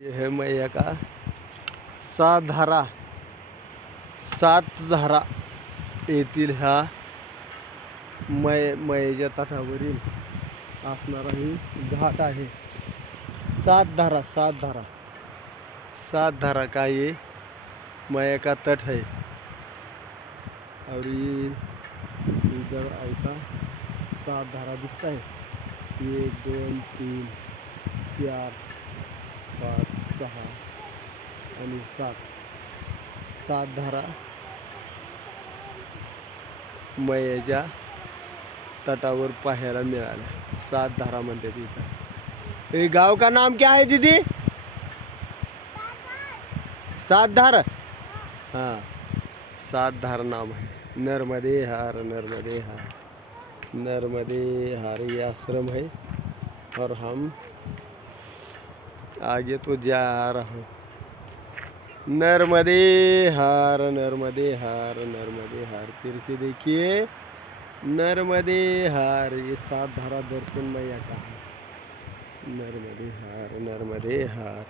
ये है मैया का सात धारा येथील ह्या मैयाच्या तटावरील असणारा ही घाट आहे। सात धारा का ये मैया का तट है और ये इधर ऐसा 7 धारा दिखता है। 1 2 3 4 5 6 आणि 7 धारा मैयाच्या तटावर पाहायला मिळाल्या। 7 धारा म्हणतात इथं। ये गांव का नाम क्या है दीदी? 7 धार। हाँ 7 धार नाम है। नर्मदे हार ये आश्रम है और हम आगे तो जा रहा हूँ। नर्मदे हार फिर से देखिए नर्मदे हार। ये 7 धारा दर्शन मैया का है। नर्मदे हार